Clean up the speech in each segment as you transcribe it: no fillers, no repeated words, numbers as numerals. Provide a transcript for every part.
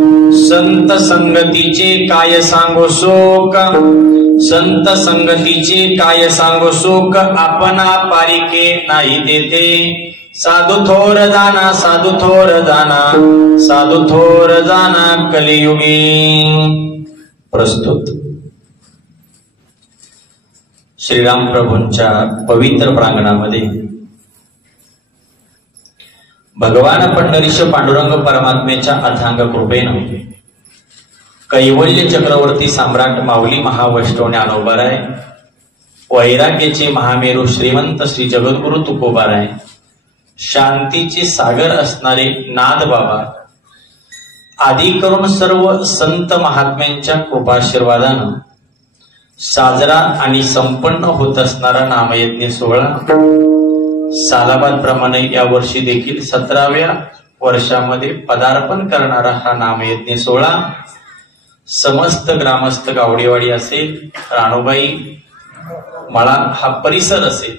संत संगतीचे काय सांगो शोक, संत संगतीचे काय सांगो शोक, आपणा पारिके नाही देते। साधू थोर जाना, साधू थोर जाना, साधू थोर जाना कलियुगी। प्रस्तुत श्रीराम प्रभूंच्या पवित्र प्रांगणामध्ये भगवान पंढरीश पांडुरंग परमात्मेच्या अथांग कृपेनं कैवल्य चक्रवर्ती सम्राट माऊली महावैष्णव ज्ञानोबाराय, वैराग्याचे महामेरू श्रीमंत श्री जगद्गुरु तुकोबाराय, शांतीचे सागर असणारे नाद बाबा आदी करून सर्व संत महात्म्यांच्या कृपाशीर्वादानं साजरा आणि संपन्न होत असणारा नामयज्ञ सोहळा सालाबाद प्रमाणे या वर्षी देखील 17व्या वर्षामध्ये पदार्पण करणारा हा नामयज्ञ सोहळा समस्त ग्रामस्थ गावडेवाडी असेल, राणूबाई मळा हा परिसर असेल,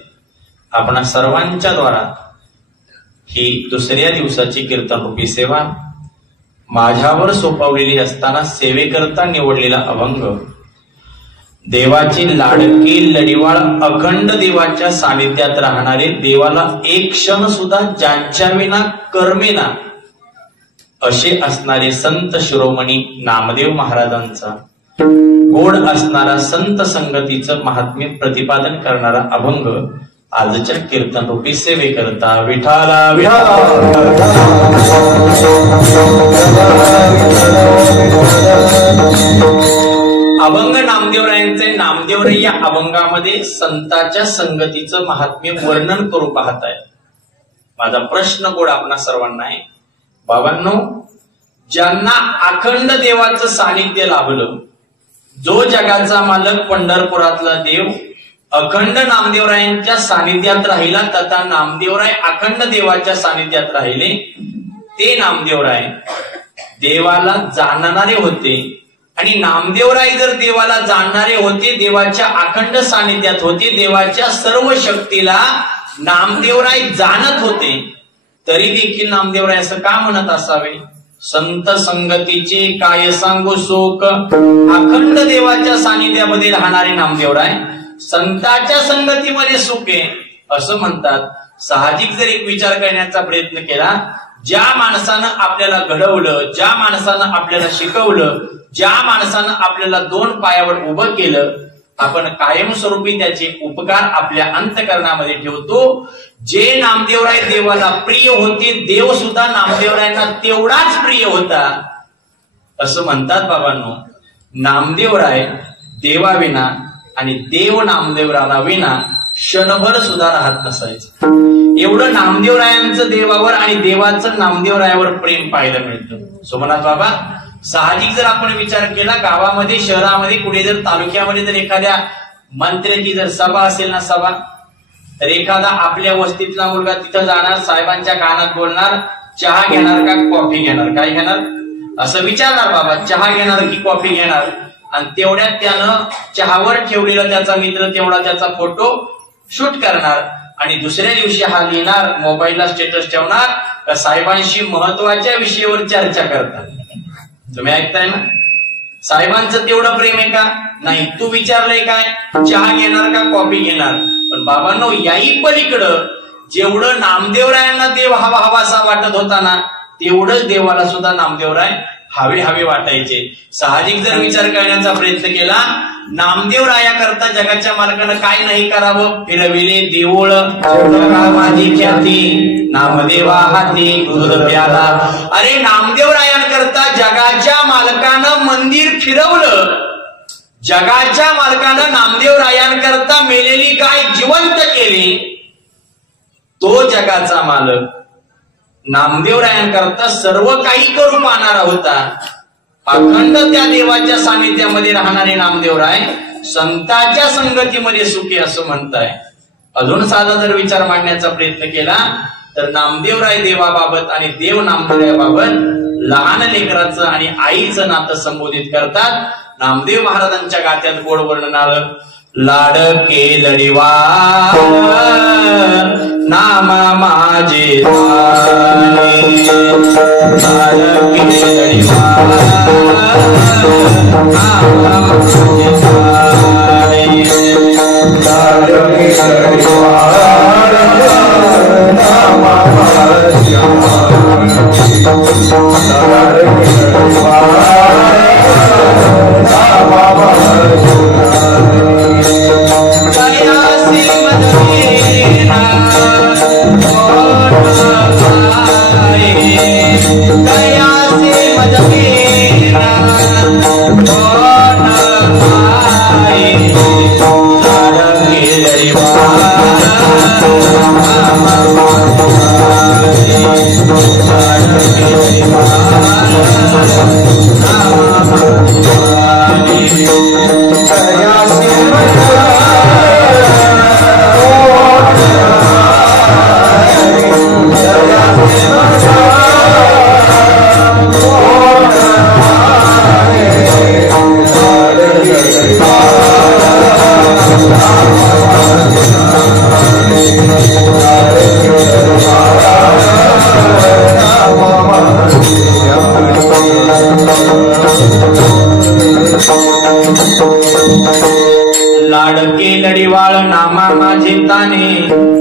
आपण सर्वांच्या द्वारा ही दुसऱ्या दिवसाची कीर्तनरूपी सेवा माझ्यावर सोपवलेली असताना सेवेकरता निवडलेला अभंग देवाची लाडकी लढीवाळ अखंड देवाच्या सानिध्यात राहणारे, देवाला एक क्षण सुद्धा ज्यांच्या विना कर्मेना असे असणारे संत शिरोमणी नामदेव महाराजांचा गोड असणारा संत संगतीचं महात्म्य प्रतिपादन करणारा अभंग आजच्या कीर्तन रूपी सेवेकरता विठाला विठाला। अभंग नामदेवरायांचे नामदेवराय या अभंगामध्ये संतांच्या संगतीचं महात्म्य वर्णन करू पाहत आहे। माझा प्रश्न गोड आपणा सर्वांना आहे, बाबांनो, ज्यांना अखंड देवाचं सानिध्य लाभलं, जो जगाचा मालक पंढरपुरातला देव अखंड नामदेवरायांच्या सानिध्यात राहिला, तथा नामदेवराय अखंड देवाच्या सानिध्यात राहिले, ते नामदेवराय देवाला जाणणारे होते। आणि नामदेवराय जर देवाला जाणणारे होते, देवाच्या अखंड सानिध्यात होते, देवाच्या सर्व शक्तीला नामदेवराय जाणत होते, तरी देखील नामदेवराय असं का म्हणत असावे? संत संगतीचे काय सांगू शोक, अखंड देवाच्या सानिध्यामध्ये राहणारे नामदेवराय संतांच्या संगतीमध्ये सुख आहे असं म्हणतात। साहजिक जर एक विचार करण्याचा प्रयत्न केला, ज्या माणसानं आपल्याला घडवलं, ज्या माणसानं आपल्याला शिकवलं, ज्या माणसानं आपल्याला 2 पायावर उभं केलं, आपण कायमस्वरूपी त्याचे उपकार आपल्या अंतःकरणामध्ये ठेवतो। जे नामदेवराय देवाला प्रिय होते, देव सुद्धा नामदेवरायांना तेवढाच प्रिय होता असं म्हणतात। बाबांनो, नामदेवराय देवाविना आणि देव नामदेवराला विना क्षणभर सुद्धा राहत नसायचं। एवढं नामदेवरायांचं देवावर आणि देवाचं नामदेवरायावर प्रेम पाहायला मिळतं। सोमनाथ बाबा, साहजिक जर आपण विचार केला, गावामध्ये शहरामध्ये कुठे जर तालुक्यामध्ये जर एखाद्या मंत्र्याची जर सभा असेल ना, सभा, तर एखादा आपल्या वस्तीतला मुलगा तिथं जाणार, साहेबांच्या कानात बोलणार, चहा घेणार का कॉफी घेणार, काय घेणार असं विचारणार, बाबा चहा घेणार की कॉफी घेणार, आणि तेवढ्यात त्यानं चहावर ठेवलेला त्याचा मित्र तेवढा त्याचा फोटो शूट करणार आणि दुसऱ्या दिवशी हा लिहिणार, मोबाईलला स्टेटस ठेवणार का साहेबांशी महत्वाच्या विषयावर चर्चा करतात। तुम्ही ऐकताय ना? साहेबांचं तेवढं प्रेम आहे का? नाही। तू विचारलंय काय, चहा घेणार का कॉफी घेणार? पण बाबांनो, याही पलीकडं जेवढं नामदेवरायांना देव हवा हवासा वाटत होता ना, तेवढंच देवाला सुद्धा नामदेवराय हवे हवे वाटायचे। साहजिक जर विचार करण्याचा प्रयत्न केला, नामदेवरायाकरता जगाच्या मालकानं काय नाही करावं? फिरविले देऊळ माझी ख्याती, नामदेवा हाती दूध प्याला। अरे नामदेवरायांकरता जगाच्या मालकानं मंदिर फिरवलं, जगाच्या मालकानं नामदेवरायांकरता मेलेली गाय जिवंत केली। तो जगाचा मालक नामदेवरायांकरता सर्व काही करू पाहणारा होता। अखंड त्या देवाच्या सानिध्यामध्ये राहणारे नामदेवराय संतांच्या संगतीमध्ये सुखी असं म्हणताय। अजून साधा जर विचार मांडण्याचा प्रयत्न केला तर नामदेवराय देवाबाबत आणि देव नामदेवरायाबाबत लहान लेकराचं आणि आईचं नातं संबोधित करतात। नामदेव महाराजांच्या गात्यात गोड वर्णन आलं, लाडके लढीवाळ नामा माझे ताने लाडके लढीवाळ नामा माझे ताने लाडके लढीवाळ नामा माझे लाडके लढीवाळ नामा माझे ताने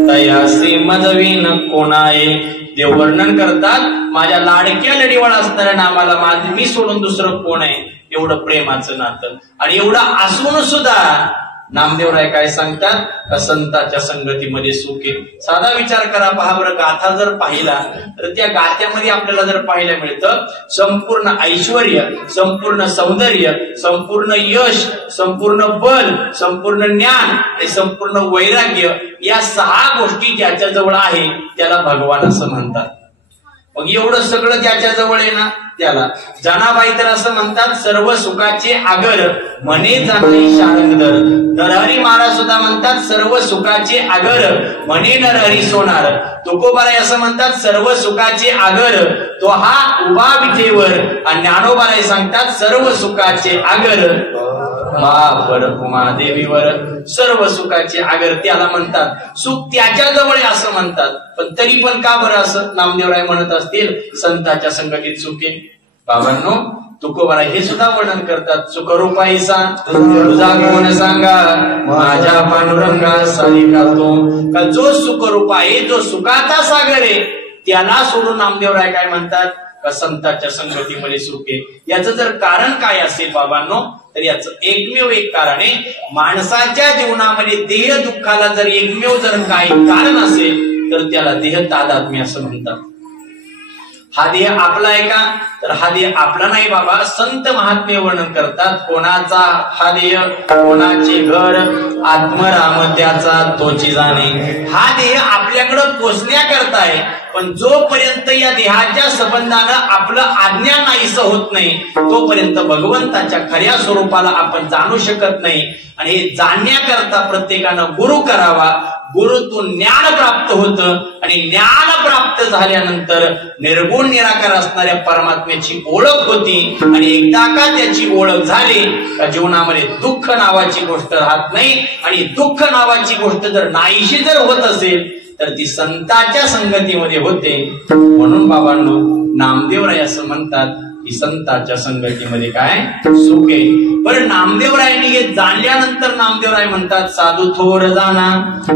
तयासी मजवीन कोणाये. देव वर्णन करतात माझ्या लाडक्या लढीवाळ असणाऱ्या नामाला माझे मी सोडून दुसरं कोण आहे. एवढं प्रेमाचं नातं आणि एवढं असून सुद्धा नामदेवराय काय सांगतात, संतांच्या संगतीमध्ये सुख आहे. साधा विचार करा, पहा बरं, गाथा जर पाहिला तर त्या गाथ्यामध्ये आपल्याला जर पाहायला मिळतं संपूर्ण ऐश्वर्य, संपूर्ण सौंदर्य, संपूर्ण यश, संपूर्ण बल, संपूर्ण ज्ञान आणि संपूर्ण वैराग्य या 6 गोष्टी ज्याच्या जवळ आहे त्याला भगवान असं म्हणतात. मग एवढं सगळं ज्याच्या जवळ आहे ना त्याला. जनाबाई तर असं म्हणतात सर्व सुखाचे आगर म्हणे जाणारी शारंगधर. नरहरी महाराज सुद्धा म्हणतात सर्व सुखाचे आगर म्हणे नरहरी सोनार. तुकोबाराय असं म्हणतात सर्व सुखाचे आगर तो हा उभा विठेवर. आणि ज्ञानोबाराय सांगतात सर्व सुखाचे आगर मावर उमादेवीवर. सर्व सुखाचे आगर त्याला म्हणतात, सुख त्याच्या जवळ आहे असं म्हणतात. पण तरी पण का बरं असं नामदेवराय म्हणत असतील संतांच्या संगतीत सुख आहे. बाबांनो, तुकोबाराय हे सुद्धा वर्णन करतात, सुखरूपाईसा तुझा कोण सांगा माझ्या पांडुरंगा सारिका तो. का जो सुखरूप आहे, जो सुखाचा सागर आहे त्याला सोडून नामदेवराय काय म्हणतात का संतांच्या संगतीमध्ये सुख आहे. याचं जर कारण काय असेल बाबांनो, तर याचं एकमेव एक कारण आहे, माणसाच्या जीवनामध्ये देह दुःखाला जर एकमेव जर काही कारण असेल तर त्याला देह तादात्म्य असं म्हणतात. हा देह आपला आहे का, तर हा देह आपला नाही बाबा. संत महात्मे वर्णन करतात कोणाचा हा देह कोणाचे घर आत्मराम त्याचा तोची जाणे. हा देह आपल्याकडे पोचण्याकरता आहे, पण जोपर्यंत या देहाच्या संबंधानं आपलं आज्ञा नाहीसं होत नाही तोपर्यंत भगवंताच्या खऱ्या स्वरूपाला आपण जाणू शकत नाही. आणि हे जाणण्याकरता प्रत्येकानं गुरु करावा. गुरुतून ज्ञान प्राप्त होतं आणि ज्ञान प्राप्त झाल्यानंतर निर्गुण निराकार असणाऱ्या परमात्म्याची ओळख होती. आणि एकदा का त्याची ओळख झाली का जीवनामध्ये दुःख नावाची गोष्ट राहत नाही. आणि दुःख नावाची गोष्ट जर नाहीशी जर होत असेल तर ती संतांच्या संगतीमध्ये होते. म्हणून बाबांनो, नामदेवराय असं म्हणतात की संतांच्या संगतीमध्ये काय सुख आहे. बरं, नामदेवरायांनी हे जाणल्यानंतर नामदेवराय म्हणतात साधू थोर जाना,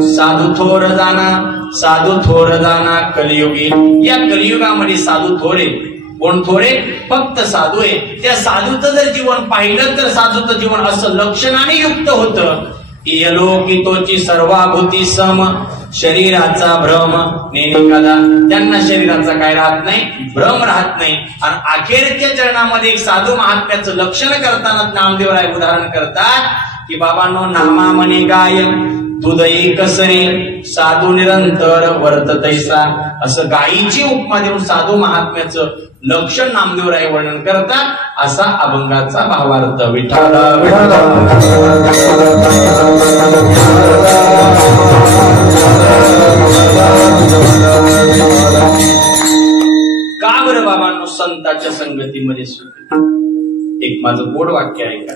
साधू थोर जाना, साधू थोर जाना कलियुगी. या कलियुगामध्ये साधू थोरे. कोण थोरे? फक्त साधू आहे. त्या साधूचं जर जीवन पाहिलं तर साधूचं जीवन असं लक्षणाने युक्त होतं. यलोकितोची सर्वाभूती सम, शरीराचा भ्रम नेहमी कदा. त्यांना शरीराचा काय राहत नाही, भ्रम राहत नाही. आणि अखेरच्या चरणामध्ये एक साधू महात्म्याचं लक्षण करताना नामदेवराय उदाहरण करतात की बाबांनो, नामा म्हणे गाय दूध एकसरे साधू निरंतर वर्ततैसा. असं गायीची उपमा देऊन साधू महात्म्याचं लक्षण नामदेवराय वर्णन करतात. असा अभंगाचा भावार्थ. विठ्ठल का बरं बाबांनो संतांच्या संगतीमध्ये सुख? एक माझं गोड वाक्य आहे का,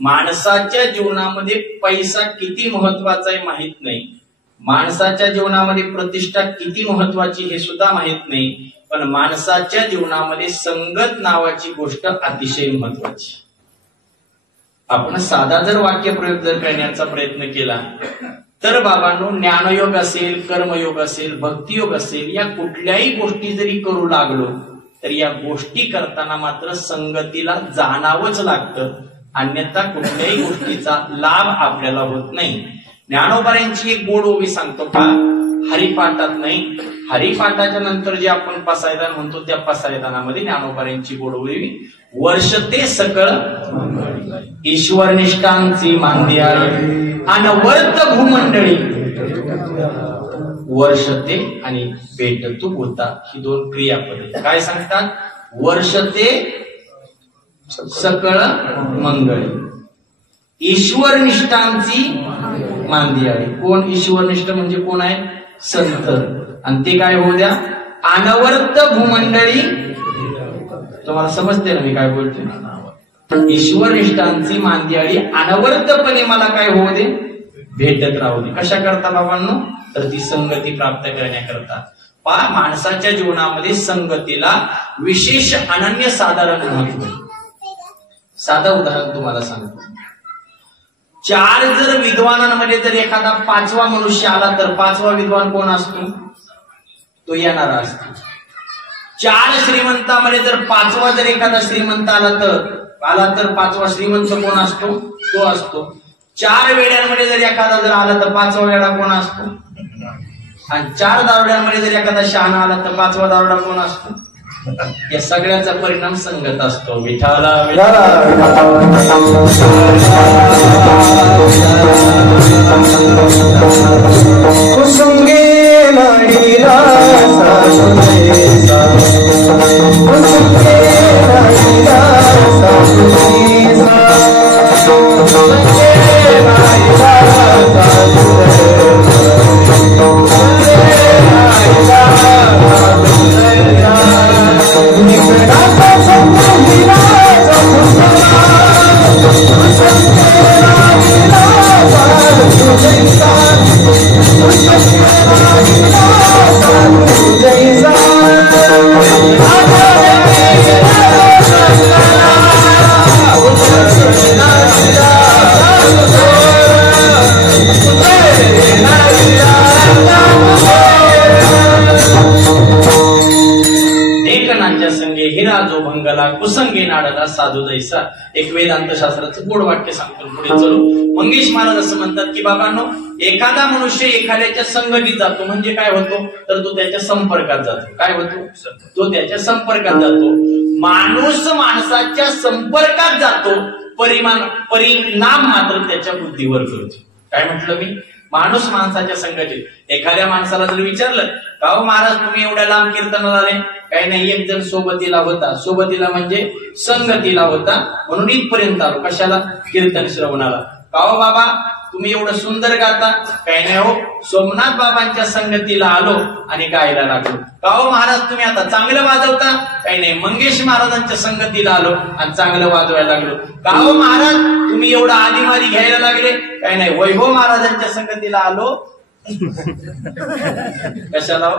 माणसाच्या जीवनामध्ये पैसा किती महत्वाचा आहे माहित नाही, माणसाच्या जीवनामध्ये प्रतिष्ठा किती महत्वाची हे सुद्धा माहित नाही, पण माणसाच्या जीवनामध्ये संगत नावाची गोष्ट अतिशय महत्वाची. आपण साधा जर वाक्यप्रयोग जर करण्याचा प्रयत्न केला तर बाबांनो, ज्ञानयोग असेल, कर्मयोग असेल, भक्तियोग असेल, या कुठल्याही गोष्टी जरी करू लागलो तर या गोष्टी करताना मात्र संगतीला जाणावंच लागतं, अन्यथा कुठल्याही गोष्टीचा लाभ आपल्याला होत नाही. ज्ञानोबांची एक गोड ओवी सांगतो का, हरिपाठात नाही, हरिपाठाच्या नंतर जे आपण पसायदान म्हणतो त्या पसायदानामध्ये ज्ञानोबांची गोड ओवी, वर्षते सकळ ईश्वर निष्ठांची मांदियाळी अनवर्त भूमंडळी. वर्षते आणि भेटतू होता ही दोन क्रियापदे काय सांगतात, वर्षते सकळ मंगळी, ईश्वर निष्ठांची मांदियाळी. कोण ईश्वरनिष्ठ म्हणजे कोण आहे, संत. आणि ते काय होऊ द्या, अनवर्त भूमंडळी. तुम्हाला समजते ना मी काय बोलतोय, ईश्वर निष्ठांची मांदियाळी अनवर्तपणे मला काय होऊ दे, भेटत राहू दे. कशा करता बाबांनो, तर ती संगती प्राप्त करण्याकरता. माणसाच्या जीवनामध्ये संगतीला विशेष अनन्य साधारण महत्व. साधं उदाहरण तुम्हाला सांगतो, 4 जर विद्वानांमध्ये जर एखादा 5वा मनुष्य आला तर 5वा विद्वान कोण असतो, तो येणारा असतो. 4 श्रीमंतामध्ये जर 5वा जर एखादा श्रीमंत आला तर 5वा श्रीमंत कोण असतो, तो असतो. 4 वेड्यांमध्ये जर एखादा जर आला तर 5वा वेडा कोण असतो, आणि 4 दारुड्यांमध्ये जर एखादा शहाणा आला तर 5वा दारुडा कोण असतो. या सगळ्याचा परिणाम संगत असतो. विठाला कुसंगे नाडला साधू दैसा. एक वेदांत शास्त्राचं गोड वाक्य सांगतो, पुढे चलो. मंगेश महाराज असं म्हणतात की बाबांनो, एखादा मनुष्य एखाद्याच्या संगतीत जातो म्हणजे काय होतो, तर तो त्याच्या संपर्कात जातो. काय होतो, तो त्याच्या संपर्कात जातो. माणूस माणसाच्या संपर्कात जातो, परिणाम मात्र त्याच्या बुद्धीवर करतो. काय म्हटलं मी, माणूस माणसाच्या संगतीत. एखाद्या माणसाला जर विचारलं का हो महाराज तुम्ही एवढ्या लांब कीर्तनाला आले, काही नाही, एक जण सोबतीला होता. सोबतीला म्हणजे संगतीला होता म्हणून इथपर्यंत आलो. कशाला, कीर्तन श्रवणाला. का हो बाबा तुम्ही एवढं सुंदर गाता, काही नाही हो, सोमनाथ बाबांच्या संगतीला आलो आणि गायला लागलो. का हो महाराज तुम्ही आता चांगलं वाजवता, काही नाही, मंगेश महाराजांच्या संगतीला आलो आणि चांगलं वाजवायला लागलो. का हो महाराज तुम्ही एवढं आदिमादी घ्यायला लागले, काही नाही, वैभव महाराजांच्या संगतीला आलो. कशाला,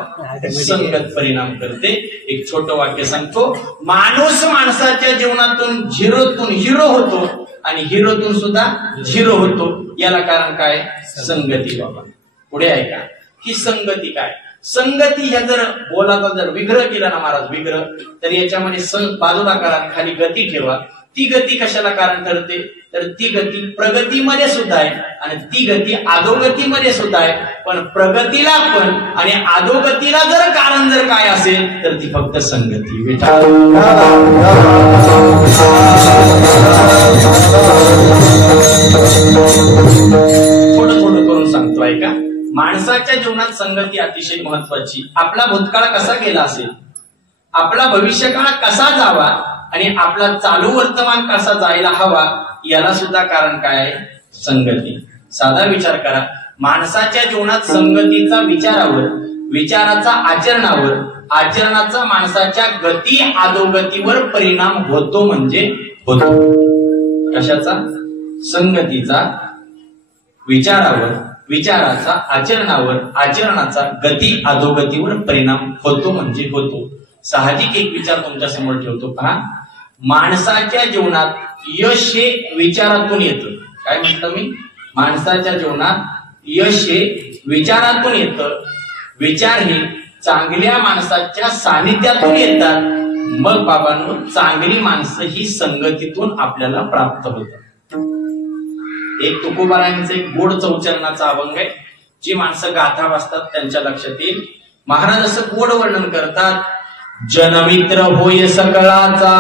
संगत परिणाम करते. एक छोटं वाक्य सांगतो, माणूस माणसाच्या जीवनातून झिरोतून हिरो होतो आणि हिरोतून सुद्धा झिरो होतो. याला कारण काय, संगती. बाबा पुढे आहे का, ही संगती काय, संगती ह्या जर बोलाचा जर विग्रह केला ना महाराज, विग्रह, तर याच्यामध्ये बाजूला करा, खाली गती ठेवा. ती गती कशाला कारण ठरते, तर ती गती प्रगतीमध्ये सुद्धा आहे आणि ती गती अधोगतीमध्ये सुद्धा आहे. पण प्रगतीला पण आणि अधोगतीला जर कारण जर काय असेल तर ती फक्त संगती. थोडं थोडं करून सांगतो ऐका. माणसाच्या जीवनात संगती अतिशय महत्वाची. आपला भूतकाळ कसा गेला असेल, आपला भविष्यकाळ कसा जावा आणि आपला चालू वर्तमान कसा जायला हवा, याला सुद्धा कारण काय आहे, संगती. साधा विचार करा, माणसाच्या जीवनात संगतीचा विचारावर, विचाराचा आचरणावर, आचरणाचा माणसाच्या गती अधोगतीवर परिणाम होतो म्हणजे होतो. कशाचा, संगतीचा विचारावर, विचाराचा आचरणावर, आचरणाचा गती अधोगतीवर परिणाम होतो म्हणजे होतो. साहजिक एक विचार तुमच्या समोर ठेवतो पहा. माणसाच्या जीवनात यश हे विचारातून येतं. काय म्हटलं मी? माणसाच्या जीवनात यश हे विचारातून येतं. विचार हे चांगल्या माणसाच्या सानिध्यातून येतात. मग बाबांनो, चांगली माणसं ही संगतीतून आपल्याला प्राप्त होतात. एक तुकोबारायांचं एक गोड चौचरणाचा अभंग आहे. जी माणसं गाथा वाचतात त्यांच्या लक्षात येईल. महाराज असं गोड वर्णन करतात. जनमित्र होय सकळाचा,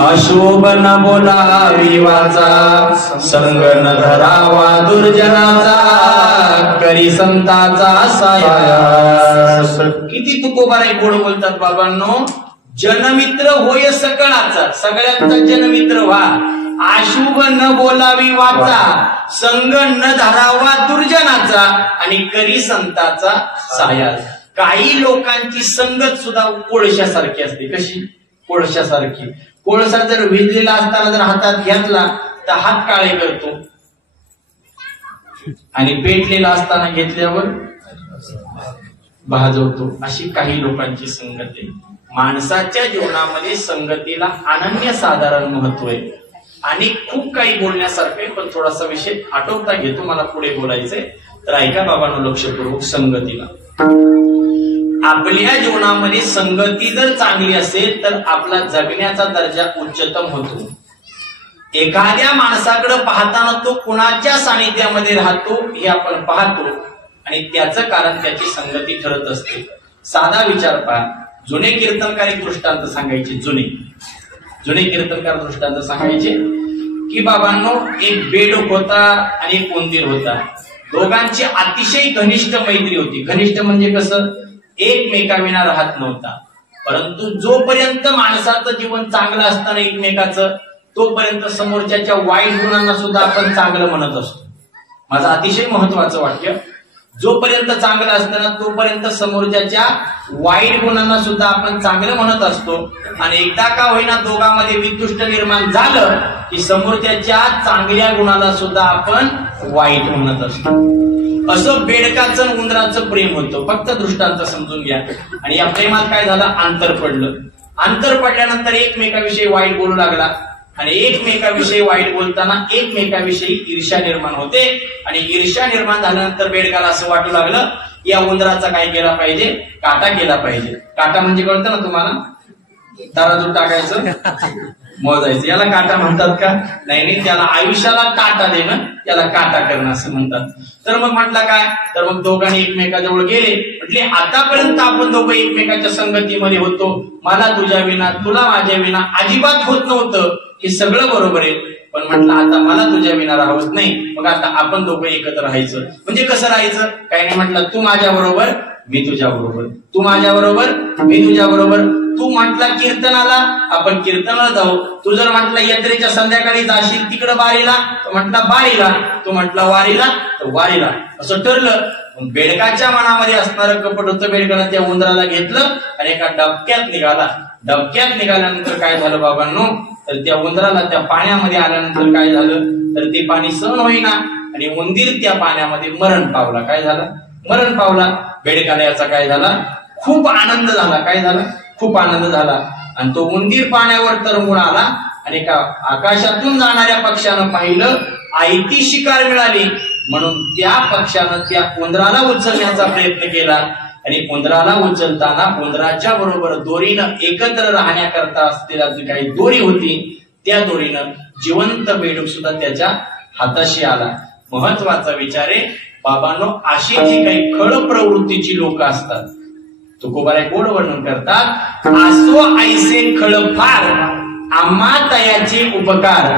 अशोभ न बोला विवाचा, संग न धरावा दुर्जनाचा, करी संताचा साया. किती तुकोबाराय गोड बोलतात बाबांनो. जनमित्र होय सकळाचा, सगळ्यांचा जनमित्र व्हा. अशुभ न बोलावी वाचा, संग न धरावा दुर्जनाचा, आणि करी संताचा साया. काही लोकांची संगत सुद्धा कोळशासारखी असते. कशी? कोळशासारखी. कोळसा जर विजलेला असताना जर हातात घेतला तर हात काळे करतो, आणि पेटलेला असताना घेतल्यावर भाजवतो. अशी काही लोकांची संगत आहे. माणसाच्या जीवनामध्ये संगतीला अनन्य साधारण महत्व आहे. आणि खूप काही बोलण्यासारखे, पण थोडासा विषय आठवता घेतो, मला पुढे बोलायचंय, तर ऐका बाबांनो लक्षपूर्वक. संगतीला आपल्या जीवनामध्ये संगती जर चांगली असेल तर आपला जगण्याचा दर्जा उच्चतम होतो. एखाद्या माणसाकडे पाहताना तो कुणाच्या सानिध्यामध्ये राहतो हे आपण पाहतो, आणि त्याचं कारण त्याची संगती ठरत असते. साधा विचार पहा. जुने कीर्तनकारी दृष्टांत सांगायचे. जुने कीर्तनकार दृष्टांत सांगायचे की बाबांनो, एक बेडूक होता आणि एक उंदीर होता. दोघांची अतिशय घनिष्ठ मैत्री होती. घनिष्ठ म्हणजे कसं? एकमेकाविना राहत नव्हता. परंतु जोपर्यंत माणसाचं जीवन चांगलं असताना एकमेकाचं, तोपर्यंत समोरच्याच्या वाईट गुणांना सुद्धा आपण चांगलं म्हणत असतो. माझं अतिशय महत्वाचं वाक्य. जोपर्यंत चांगलं असताना तोपर्यंत समोरच्याच्या वाईट गुणांना सुद्धा आपण चांगलं म्हणत असतो. आणि एकदा का होईना दोघांमध्ये वितुष्ट निर्माण झालं की समोरच्याच्या चांगल्या गुणाला सुद्धा आपण वाईट म्हणत असतो. असं बेडकाचं उंदराचं प्रेम होतं. फक्त दृष्टांत समजून घ्या. आणि या प्रेमात काय झालं? अंतर पडलं. अंतर पडल्यानंतर एकमेकाविषयी वाईट बोलू लागला, आणि एकमेकाविषयी वाईट बोलताना एकमेकाविषयी ईर्ष्या निर्माण होते. आणि ईर्ष्या निर्माण झाल्यानंतर बेडकाला असं वाटू लागलं, या उंदराचा काय केला पाहिजे? काटा केला पाहिजे. काटा म्हणजे कळतं ना तुम्हाला? तराजू टाकायचं, मोजायचं. याला काटा म्हणतात का? नाही, त्याला आयुष्याला काटा देणं, त्याला काटा करणं असं म्हणतात. तर मग म्हटलं काय? तर मग दोघांनी एकमेकाजवळ गेले. म्हटले आतापर्यंत आपण दोघं एकमेकाच्या संगतीमध्ये होतो. मला तुझ्या विना, तुला माझ्या विना अजिबात होत नव्हतं. हे सगळं बरोबर आहे, पण म्हटलं आता मला तुझ्या विना राहत नाही. मग आता आपण दोघं एकत्र राहायचं. म्हणजे कसं राहायचं? काही नाही. म्हटलं तू माझ्या बरोबर, मी तुझ्या बरोबर. तू माझ्या बरोबर, मी तुझ्या बरोबर. तू म्हटला कीर्तनाला, आपण कीर्तनाला जाऊ. तू जर म्हटला यात्रेच्या संध्याकाळी जाशील तिकडं बारीला, तर म्हटला बारीला. तू म्हटला वारीला, तर वारीला. असं ठरलं. बेडकाच्या मनामध्ये असणारं कपट होतं. बेडकानं त्या उंदराला घेतलं आणि एका डबक्यात निघाला. डबक्यात निघाल्यानंतर काय झालं बाबांनो? तर त्या उंदराला त्या पाण्यामध्ये आल्यानंतर काय झालं? तर ते पाणी सहन होईना आणि उंदीर त्या पाण्यामध्ये मरण पावला. काय झालं? मरण पावला. बेडकाला याचा काय झाला? खूप आनंद झाला. काय झाला? खूप आनंद झाला. आणि तो उंदीर पाण्यावर तरंगून आला आणि एका आकाशातून जाणाऱ्या पक्षानं पाहिलं, आयती शिकार मिळाली. म्हणून त्या पक्षानं त्या उंदराला उचलण्याचा प्रयत्न केला. आणि उंदराला उचलताना उंदराच्या बरोबर दोरीनं एकत्र राहण्याकरता असलेला जी काही दोरी होती, त्या दोरीनं जिवंत बेडूक सुद्धा त्याच्या हाताशी आला. महत्वाचा विचार आहे बाबांनो. अशी जी काही खळ प्रवृत्तीची लोक असतात, तुकोबाराय गोड वर्णन करतात. आसो ऐसे खळ फार, आम्हा तयाचे उपकार,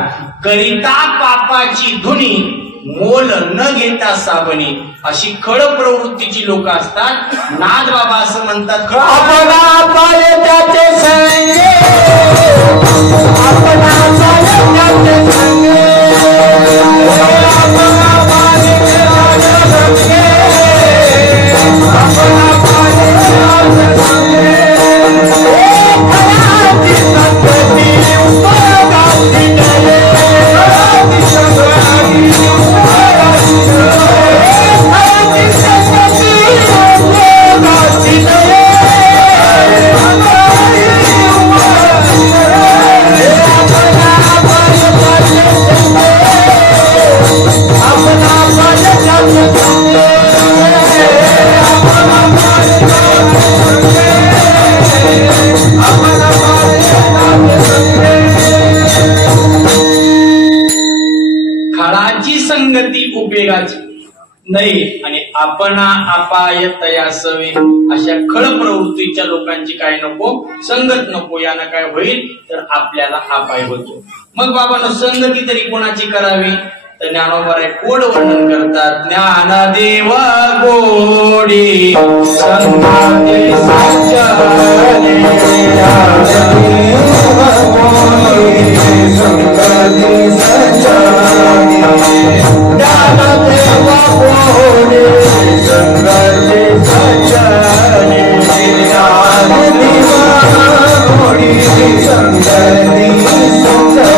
करिता पापाची धुनी, मोल न घेता साबणी. अशी खळ प्रवृत्तीची लोक असतात. नाथ बाबा असं म्हणतात, संगती उपयोगाची नाही आणि आपणा अपाय तयासवे अशा खळ प्रवृत्तीच्या लोकांची काय नको, संगत नको. यानं काय होईल तर आपल्याला अपाय होतो. मग बाबांनो संगती तरी कोणाची करावी तर ज्ञानोबा कोड वर्णन करतात. ज्ञानदेव गोडी संगती सज्जने, संगती सज्जने, ज्ञानदेव गोडी संगती सज्जने, ज्ञानदेव गोडी संगती सज्जने,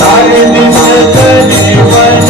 हरि दिशत जीवन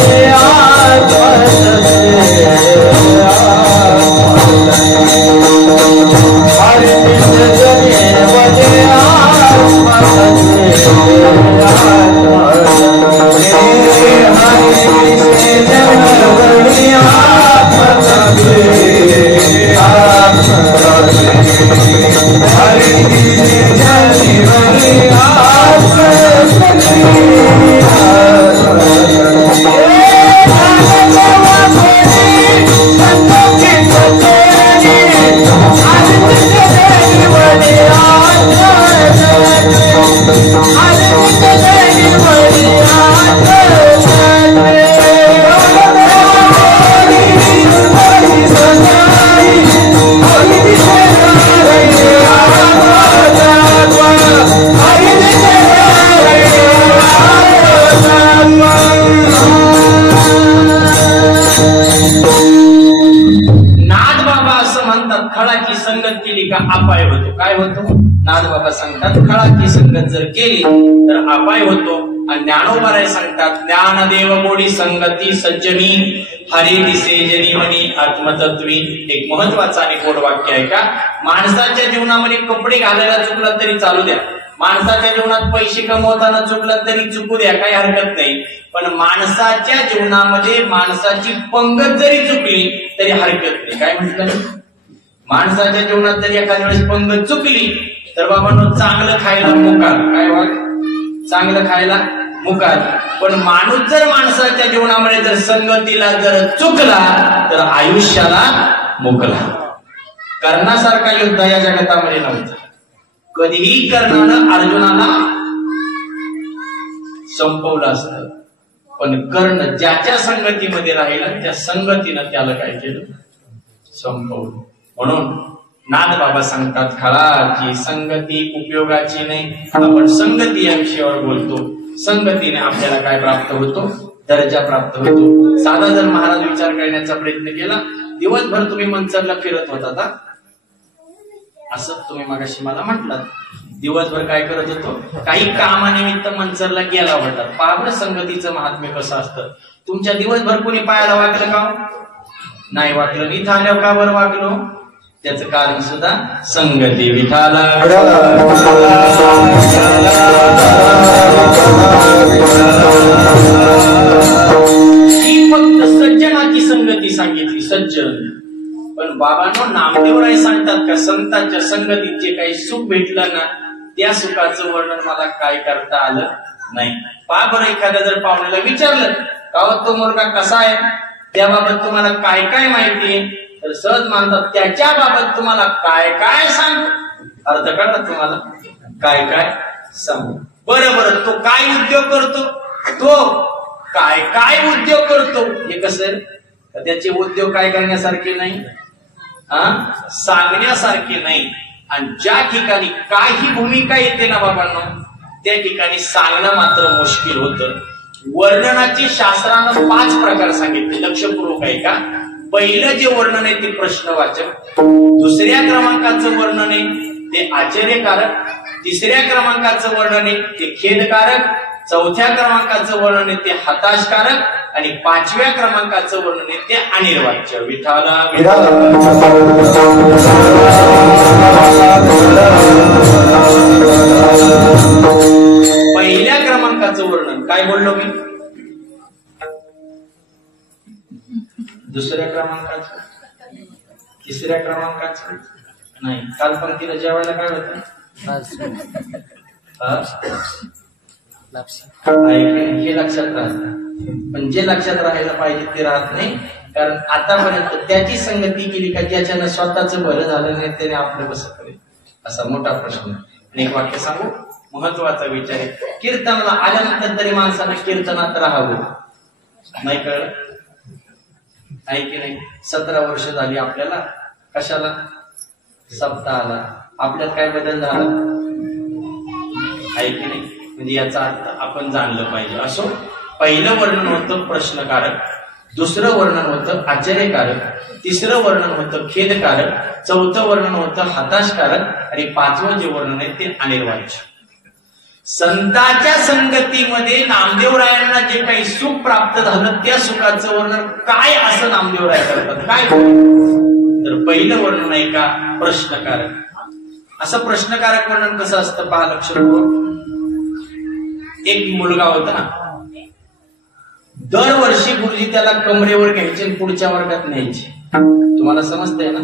अपाय होतो. काय होतो? नाथबाबा सांगतात खळाची संगत जर केली तर अपाय होतो. आणि ज्ञानोबा सांगतात ज्ञानदेव गोडी संगती सज्जनी हरी दिसे जनी मनी आत्मतत्वी. एक महत्वाचं आणि गोड वाक्य आहे का, माणसाच्या जीवनामध्ये कपडे घालायला चुकला तरी चालू द्या, माणसाच्या जीवनात पैसे कमवताना चुकला तरी चुकू द्या, काही हरकत नाही. पण माणसाच्या जीवनामध्ये माणसाची पंगत जरी चुकली तरी हरकत नाही. काय म्हटलं? माणसाच्या जीवनात जरी एखाद्या वेळेस पंगत चुकली तर बाबांनो चांगलं खायला मुकार. काय वाट? चांगलं खायला मुकार. पण माणूस जर माणसाच्या जीवनामध्ये जर संगतीला जर चुकला तर आयुष्याला मुकला. कर्णासारखा योद्धा या जगतामध्ये नव्हता. कधीही कर्णानं अर्जुनाला संपवलं असतं, पण कर्ण ज्याच्या संगतीमध्ये राहिला त्या संगतीनं त्याला काय केलं? संपवलं. म्हणून नाथबाबा सांगतात खळाची संगती उपयोगाची नाही. आपण संगती या विषयावर बोलतो. संगतीने आपल्याला काय प्राप्त होतो? दर्जा प्राप्त होतो. साधा जर महाराज विचार करण्याचा प्रयत्न केला, दिवसभर तुम्ही मंचरला फिरत होता, असं तुम्ही मगाशी मला म्हटलात, दिवसभर काय करत होतो? काही कामानिमित्त मंचरला गेला होता. पाबड संगतीचं महात्म्य कसं असतं. तुमच्या दिवसभर कोणी पायाला वागलं का? नाही वागलं. इथं आल्यावर का बरं वागलो? त्याचं कारण सुद्धा संगती. विठाला ही फक्त सज्जनाची संगती सांगितली, सज्जन. पण बाबांनो नामदेवराय सांगतात का संतांच्या संगतीत जे काही सुख भेटलं ना त्या सुखाचं वर्णन मला काय करता आलं नाही. पहा बरं, एखाद्या जर पाहुण्याला विचारलं का तो मुलगा कसा आहे, त्याबाबत तुम्हाला काय काय माहिती, तर सहज मानतात त्याच्या बाबत तुम्हाला काय काय सांग. अर्थ कळला तुम्हाला? काय काय सांगू. बरं तो काय उद्योग करतो, तो काय काय उद्योग करतो, हे कसं? त्याचे उद्योग काय करण्यासारखे नाही, सांगण्यासारखे नाही. आणि ज्या ठिकाणी काही भूमिका येते ना बाबांनो त्या ठिकाणी सांगणं मात्र मुश्किल होतं. वर्णनाची शास्त्रानं 5 प्रकार सांगितले. लक्षपूर्वक आहे का? पहिलं जे वर्णन आहे ते प्रश्नवाचक, दुसऱ्या क्रमांकाचं वर्णन आहे ते आश्चर्यकारक, तिसऱ्या क्रमांकाचं वर्णन आहे ते खेदकारक, चौथ्या क्रमांकाचं वर्णन आहे ते हताशकारक आणि 5व्या क्रमांकाचं वर्णन आहे ते अनिर्वाच्य. विठाला पहिल्या क्रमांकाचं वर्णन काय बोललो मी? दुसऱ्या क्रमांकाचं, तिसऱ्या क्रमांकाचं नाही. काल पंक्तीला जेवायला काय होतं? हे लक्षात राहतं, पण जे लक्षात राहायला पाहिजे ते राहत नाही. कारण आतापर्यंत त्याची संगती केली का ज्याच्यानं स्वतःच बरं झालं नाही त्याने आपलं कसं करेल, असा मोठा प्रश्न. आणि एक वाक्य सांगू, महत्वाचा विचार आहे. कीर्तनाला आल्यानंतर तरी माणसानं कीर्तनात राहावं, नाही कळलं आहे की नाही. 17 वर्ष झाली आपल्याला, कशाला? सप्ताहाला. आपल्यात काय बदल झाला आहे की नाही, म्हणजे याचा अर्थ आपण जाणलं पाहिजे. असो, पहिलं वर्णन होतं प्रश्नकारक, दुसरं वर्णन होतं आश्चर्यकारक, तिसरं वर्णन होतं खेदकारक, चौथं वर्णन होतं हताशकारक, आणि 5वं जे वर्णन आहे ते अनिर्वाच्य. संतांच्या संगतीमध्ये नामदेवरायांना जे काही सुख प्राप्त झालं त्या सुखाचं वर्णन काय असं नामदेवराय करतात. काय तर पहिलं वर्णन आहे का प्रश्नकारक. असं प्रश्नकारक वर्णन कसं असतं पहा लक्षपूर्वक. एक मुलगा होता ना, दरवर्षी गुरुजी त्याला कमरेवर घ्यायचे आणि पुढच्या वर्गात न्यायचे. तुम्हाला समजतंय ना,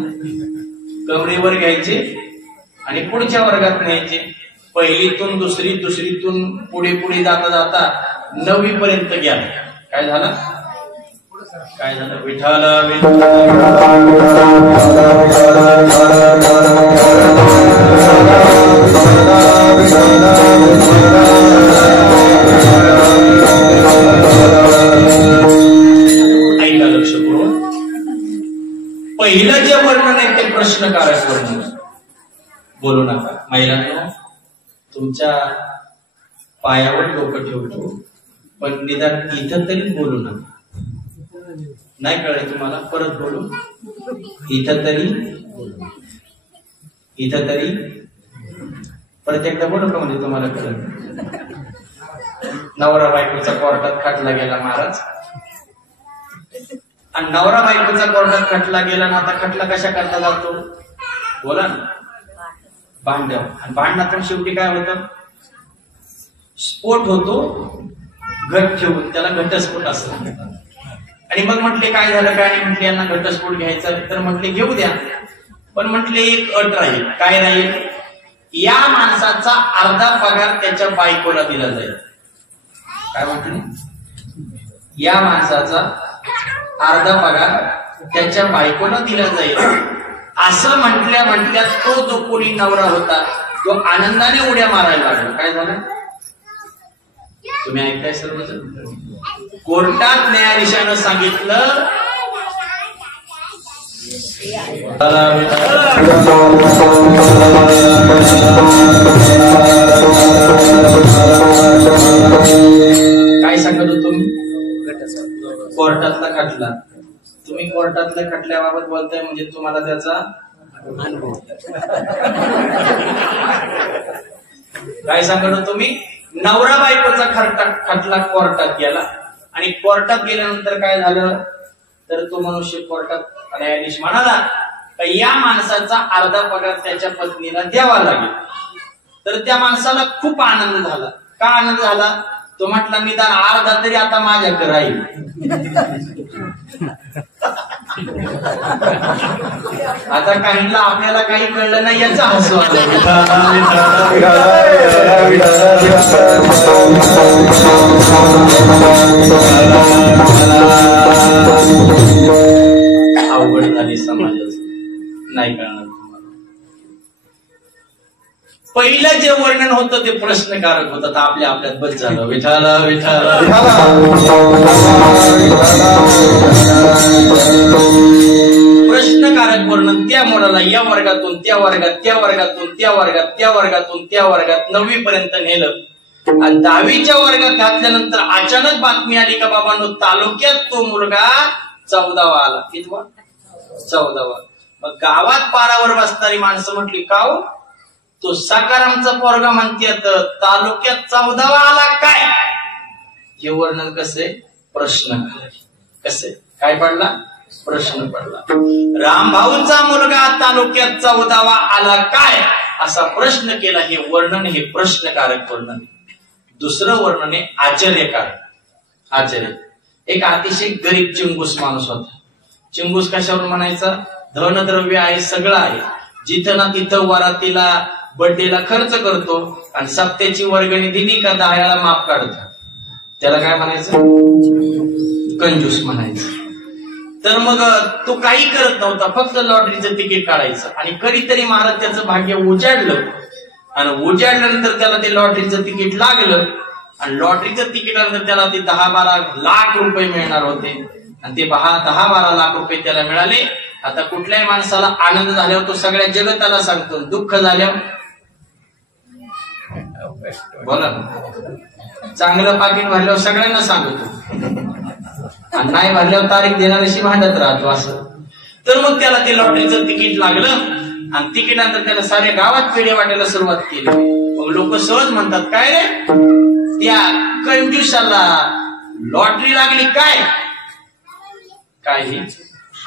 कमरेवर घ्यायचे आणि पुढच्या वर्गात न्यायचे. पहिलीतून दुसरी, दुसरीतून पुढे पुढे जाता जाता 9वी पर्यंत गेला. काय झालं? काय झालं? विठ्ठल ऐका लक्षपूर्वक. पहिलं जे वर्णन आहे ते प्रश्नकारक वर्णन. बोलू नका महिलांना, तुमच्या पायावर डोकं ठेवतो, पण निदान इथं तरी बोलू नका. नाही कळलं तुम्हाला? परत बोलू. इथं तरी, इथं तरी परत एकदा बोलू का म्हणजे तुम्हाला कळलं. नवरा बायकोचा कोर्टात खटला गेला महाराज, आणि नवरा बायकोचा कोर्टात खटला गेला ना, आता खटला कशा करता जातो बोला ना, भांडण. आणि भांडणातून शेवटी काय होतं? स्फोट होतो, घट ठेवून, त्याला घटस्फोट असतो. आणि मग म्हटले काय झालं काय नाही, म्हटले यांना घटस्फोट घ्यायचा, तर म्हटले घेऊ द्या, पण म्हटले एक अट राहील. काय राहील? या माणसाचा अर्धा पगार त्याच्या बायकोला दिला जाईल. काय म्हटले? या माणसाचा अर्धा पगार त्याच्या बायकोला दिला जाईल. असं म्हटल्या म्हटल्या तो जो कोणी नवरा होता तो आनंदाने उड्या मारायला लागला. काय झालं? तुम्ही ऐकताय सर्वजण. कोर्टात न्यायाधीशानं सांगितलं काय सांगत होतो मी? कोर्टातला खटला. तुम्ही कोर्टातल्या खटल्याबाबत बोलताय म्हणजे तुम्हाला त्याचा अनुभव. काय सांगत होतो मी? नवरा बायकोचा खटला कोर्टात गेला, आणि कोर्टात गेल्यानंतर काय झालं, तर तो मनुष्य कोर्टात न्यायाधीश म्हणाला या माणसाचा अर्धा पगार त्याच्या पत्नीला द्यावा लागेल. तर त्या माणसाला खूप आनंद झाला. का आनंद झाला? तो म्हटला निदान अर्धा तरी आता माझ्याकडे राहील. आता काहींना आपल्याला काही कळलं नाही याचा हसू अवघड झाली समाजाचं, नाही कळणार तुम्हाला. पहिलं जे वर्णन होतं ते प्रश्नकारक होतं. आपल्या आपल्यात बस झालं. विठाला विठाला प्रश्नकारक वर्णन त्या मुलाला या वर्गातून त्या वर्गात, त्या वर्गातून त्या वर्गात, त्या वर्गातून त्या वर्गात 9वी पर्यंत नेलं. आणि 10वीच्या वर्गात घातल्यानंतर अचानक बातमी आली का बाबांनो तालुक्यात तो मुलगा 14वा आला. कितवा? 14वा. मग गावात पारावर बसणारी माणसं म्हटली का हो, तो सकारामचा पोरगा म्हणतात तालुक्यात 14वा आला काय? हे वर्णन कसं आहे? प्रश्न. कसं काय पडला? प्रश्न पडला. रामभाऊंचा मुलगा तालुक्यात 14वा आला काय असा प्रश्न केला. हे वर्णन हे प्रश्नकारक वर्णन. दुसरं वर्णन आहे आश्चर्यकारक. आश्चर्य. एक अतिशय गरीब चिंगूस माणूस होता. चिंगूस कशावर म्हणायचा? धनद्रव्य आहे, सगळं आहे, जिथं ना तिथं वरातीला बर्थडेला खर्च करतो आणि सप्त्याची वर्गणी दिली का 10 वेळा माप काढतो, त्याला काय म्हणायचं? कंजूस म्हणायचं. तर मग तो काही करत नव्हता, फक्त लॉटरीचं तिकीट काढायचं. आणि कधीतरी महाराज त्याचं भाग्य उजाडलं आणि उजाडल्यानंतर त्याला ते लॉटरीचं तिकीट लागलं आणि लॉटरीचं तिकीटानंतर त्याला ते 10-12 लाख रुपये मिळणार होते आणि ते 10-12 लाख रुपये त्याला मिळाले. आता कुठल्याही माणसाला आनंद झाल्यावर तो सगळ्या जगताला सांगतो, दुःख झाल्यावर बोला चांगलं पाकिट भरल्यावर सगळ्यांना सांगतो आणि नाही भरल्यावर तारीख देणाऱ्याशी भांडत राहतो असं. तर मग त्याला ते लॉटरीचं तिकीट लागलं आणि तिकिटानंतर त्याला साऱ्या गावात पेढे वाटायला सुरुवात केली. मग लोक सहज म्हणतात, काय रे त्या कंजूसाला लॉटरी लागली काय? काही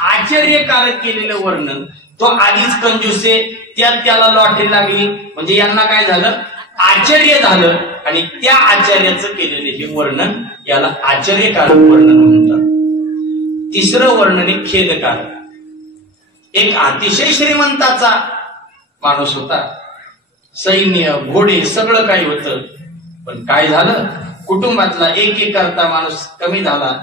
आश्चर्यकारक केलेलं वर्णन. तो आधीच कंजूस आहे, त्यात त्याला लॉटरी लागली म्हणजे यांना काय झालं? आश्चर्य झालं. आणि त्या आश्चर्याचं केलेलं हे वर्णन याला आश्चर्यकारक वर्णन म्हणतात. तिसरं वर्णन आहे खेदकारक. एक अतिशय श्रीमंताचा माणूस होता, सैन्य घोडे सगळं काही होतं, पण काय झालं? कुटुंबातला एक करता माणूस कमी झाला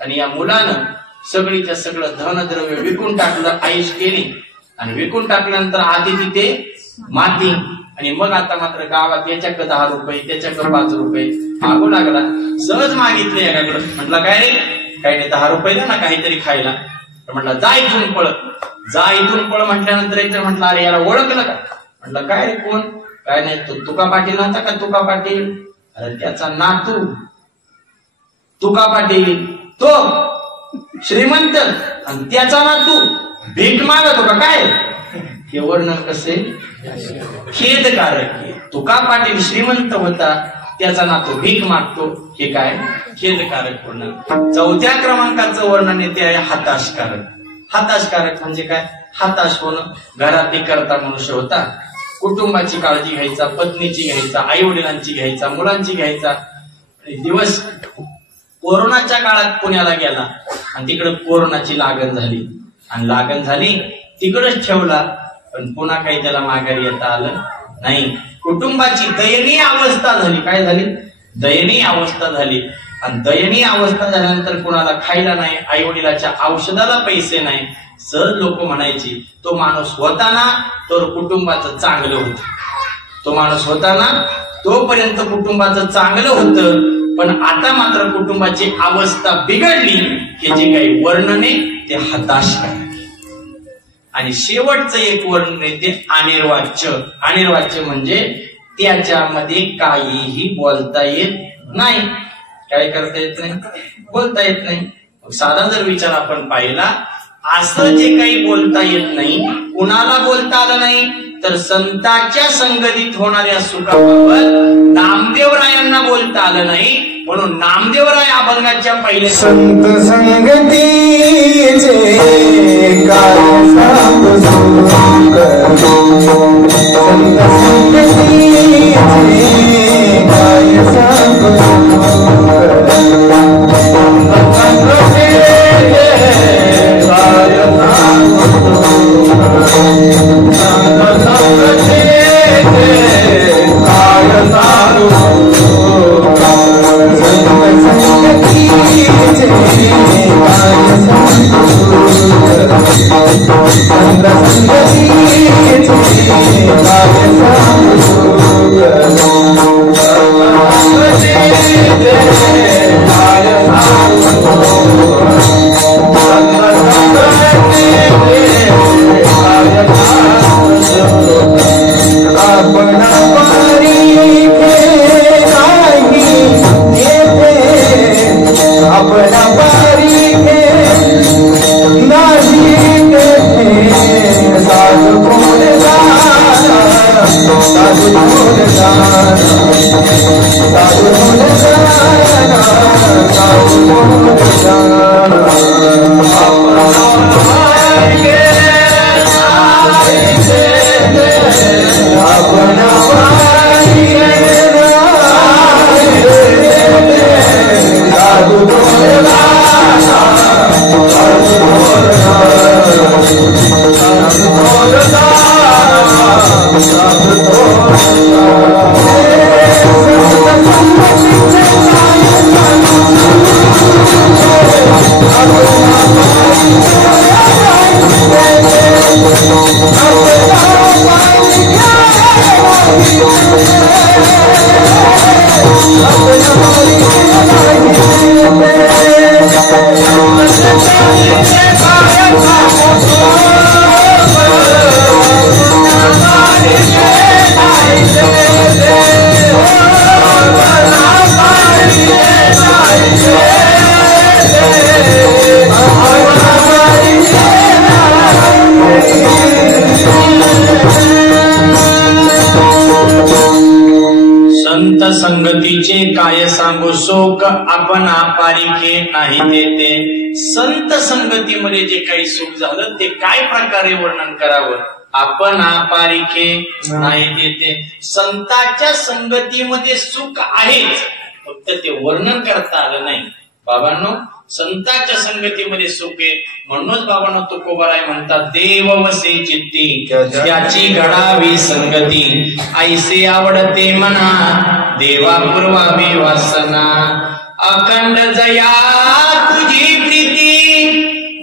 आणि या मुलानं सगळीच्या सगळं धनद्रव्य विकून टाकलं, आयुष केली आणि विकून टाकल्यानंतर आधी तिथे माती. आणि मग आता मात्र गावात याच्याकडे 10 रुपये त्याच्याकडे 5 रुपये मागू लागला. सहज मागितले एकाकडे, म्हटलं काय रे, काही नाही 10 रुपये द्या ना काहीतरी खायला. म्हटलं जा इथून पळ, जा इथून पळ. म्हटल्यानंतर एकजण म्हटलं, अरे याला ओळखलं का? म्हटलं काय रे कोण? काय नाही, तो तुका पाटील नव्हता का? तुका पाटील. अरे त्याचा नातू तुका पाटील, तो श्रीमंत आणि त्याचा नातू भीक मागत होता काय? हे वर्णन कसे खेदकारक. तुका पाटील श्रीमंत होता, त्याचा नातू भीक मागतो, हे काय खेदकारक वर्णन. 4थ्या क्रमांकाचं वर्णन येते आहे हताशकारक. हताशकारक म्हणजे काय? हताश होणं. घरात एक करता मनुष्य होता, कुटुंबाची काळजी घ्यायचा, पत्नीची घ्यायचा, आई वडिलांची घ्यायचा, मुलांची घ्यायचा. दिवस कोरोनाच्या काळात पुण्याला गेला आणि तिकडे कोरोनाची लागण झाली आणि लागण झाली तिकडेच ठेवला, पण पुन्हा काही त्याला माघारी येता आलं नाही. कुटुंबाची दयनीय अवस्था झाली. काय झाली? दयनीय अवस्था झाली. आणि दयनीय अवस्था झाल्यानंतर कुणाला खायला नाही, आई वडिलाच्या औषधाला पैसे नाही. सहज लोक म्हणायची, तो माणूस होता ना तर कुटुंबाचं चांगलं होतं, तो माणूस होता ना तोपर्यंत कुटुंबाचं चांगलं होतं, पण आता मात्र कुटुंबाची अवस्था बिघडली. हे जे काही वर्णन आहे ते हताशकारक. आणि शेवटचं एक वर्णन आहे ते अनिर्वाच्य. अनिर्वाच्य म्हणजे त्याच्यामध्ये काहीही बोलता येत नाही. काय करता येत नाही? बोलता येत नाही. साधा जर विचार आपण पाहिला, असं जे काही बोलता येत नाही, कुणाला बोलता आलं नाही तर संतांच्या संगतीत होणाऱ्या सुखाबाबत नामदेवरायांना बोलता आलं नाही. म्हणून नामदेवराय अभंगाच्या पहिले संत संगतीचे काय सांगू, संत संगतीचे काय सांगू, संत संगतीचे काय सांगू शोक आपण पारिखे नाही देते. संत संगतीमध्ये जे काही सुख झालं ते काय प्रकारे वर्णन करावं. आपण पारिखे नाही देते. संतांच्या संगतीमध्ये सुख आहेच, फक्त ते वर्णन करता आलं नाही. बाबांनो, संतांच्या संगतीमध्ये सुख आहे. म्हणूनच बाबांनो तुकोबाराय म्हणतात, देव वसे चित्ती त्याची घडावी संगती. ऐसे आवडते मना देवा पूर्वावी वासना. अखंड जया तुझी प्रीती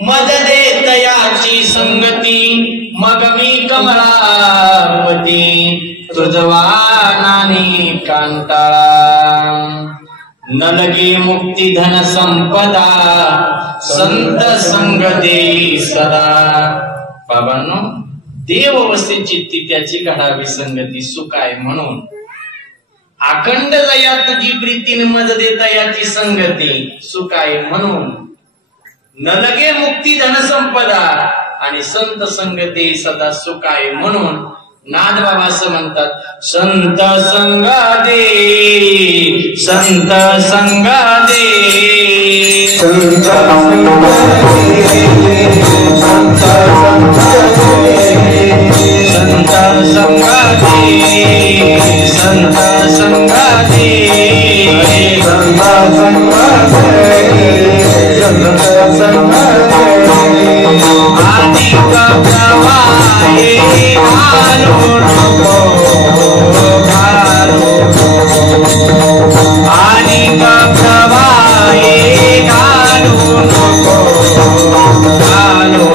मद दे तयाची संगती. मग मी कमलापती तुझवा नानी कांटाळा. न लगे मुक्ती धन संपदा संत संग देई सदा. बाबांनो, देव वसे चित्ती त्याची घडावी संगती. सुख आहे म्हणून. अखंड जया तुझी प्रीतीने मज देता याची संगती. सुख आहे म्हणून. न लगे मुक्ती धन संपदा आणि संत संग देई सदा. सुख आहे म्हणून. नाद बाबा असं म्हणतात, संत संग दे संत संग दे संत संग दे संत संग दे संत संग दे संत संग दे संत संग दे संत संग दे. आदि का प्रवाहे घालो नको घालो. आदि का प्रवाहे घालो नको घालो.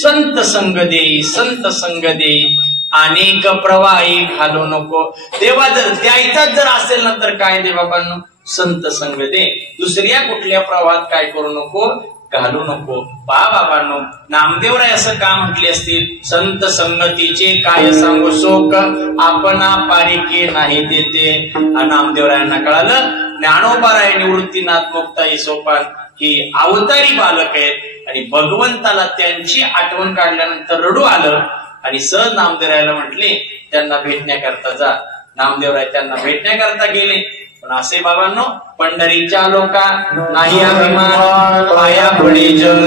संत संग दे संत संग दे अनेक प्रवाही घालू नको. देवा जर द्यायचाच जर असेल ना तर काय दे बाबांनो, संत संग दे. दुसऱ्या कुठल्या प्रवाहात काय करू नको, घालू नको. पहा बाबांनो, नामदेवराय असं का म्हटले असतील, संत संगतीचे काय सांगू शोक आपणा पारिके नाही देते. नामदेवरायांना कळालं ज्ञानोबाराय निवृत्तीनाथ मुक्ताई सोपान ही अवतारी बालक आहेत आणि भगवंताला त्यांची आठवण काढल्यानंतर रडू आलं आणि सहज नामदेवरायला म्हटले त्यांना भेटण्याकरता जा. नामदेवराय त्यांना भेटण्याकरता गेले. पण असे बाबांनो, पंढरीच्या लोका नाही अभिमान पाया पडे जग.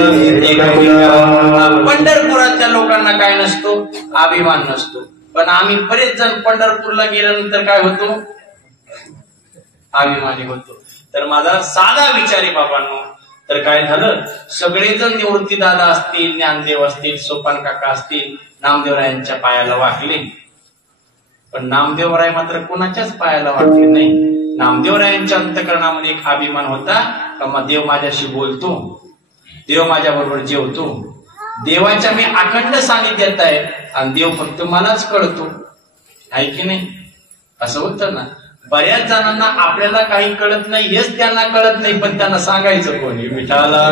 पंढरपुरातल्या लोकांना काय नसतो, अभिमान नसतो. पण आम्ही बरेच जण पंढरपूरला गेल्यानंतर काय होतो, अभिमानी होतो. तर माझा साधा विचार आहे बाबांनो, तर काय झालं, सगळेजण निवृत्ती दादा असतील, ज्ञानदेव असतील, सोपान काका असतील, नामदेवरायांच्या पायाला वाकले. पण नामदेवराय मात्र कोणाच्याच पायाला वाकले नाही. नामदेवरायांच्या अंतकरणामध्ये एक अभिमान होता का मग देव माझ्याशी बोलतो, देव माझ्या बरोबर जेवतो, देवाच्या मी अखंड सानिध्यात आहे आणि देव फक्त मलाच कळतो. आहे की नाही? असं होतं ना. बऱ्याच जणांना आपल्याला काही कळत नाही हेच त्यांना कळत नाही, पण त्यांना सांगायचं कोणी, विठाला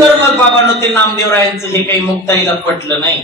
तर मग बाबांनो ते नामदेवरायांचं हे काही मुक्ताईला पटलं नाही.